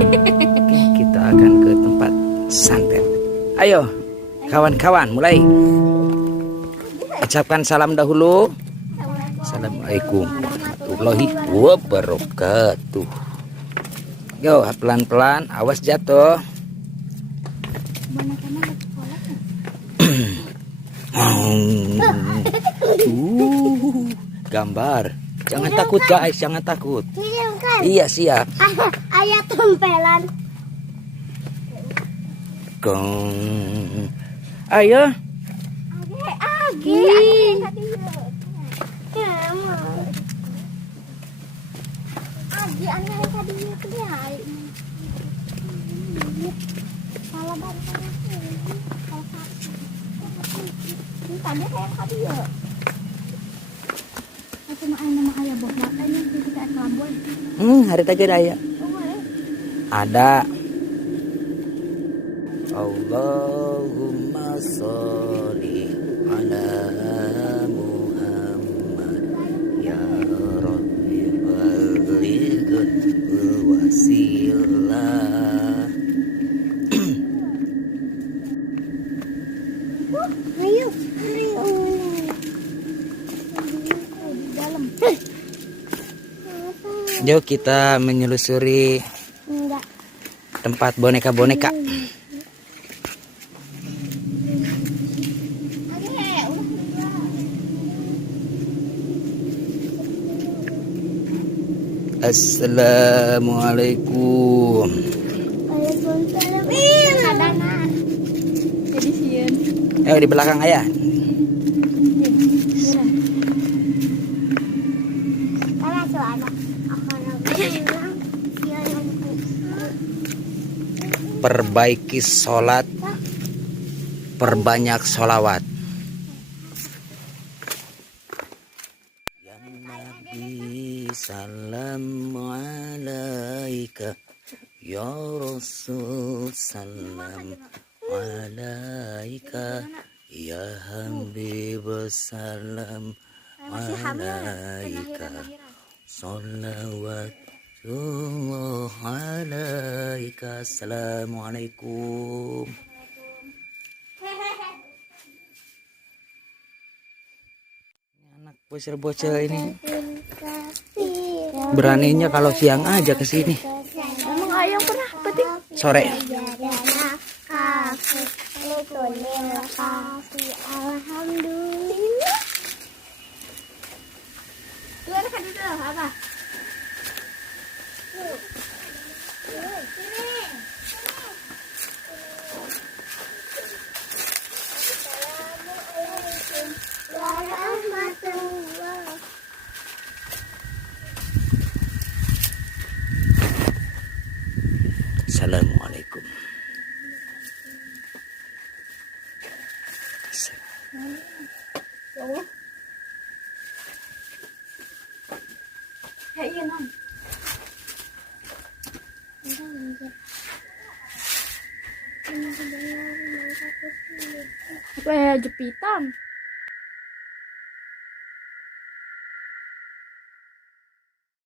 Oke, kita akan ke tempat santet. Ayo, kawan-kawan, mulai. Ucapkan salam dahulu. Assalamualaikum warahmatullahi wabarakatuh. Yo, pelan-pelan, awas jatuh. Gambar. Jangan takut guys, jangan takut. Iya siap. Ayat tempelan. Gong. Ayo. Agi. Agi aneh tadi kelihatan. Salah banget. Tadi kayak tadi ya. Cuma nama ayah bohong. Ini kita kelabuan. Hari tadi ada ya. Ada. Allahumma sholli ala Muhammad ya Rabbi baligh wasilah. Ayo. Yuk kita menyelusuri tempat boneka-boneka. Assalamualaikum. Ayo di belakang ayah. Perbaiki sholat, perbanyak sholawat. Ya Nabi salam alaika, ya Rasul salam alaika, ya Habib salam alaika, sholawat alaika. Assalamualaikum. Anak bocil-bocil ini beraninya kalau siang aja ke sini. Emang ayam pernah petik Sore. Alhamdulillah. Lu ada kan dulu apa? Assalamualaikum. Iya, Mam. Apa ya jepitan?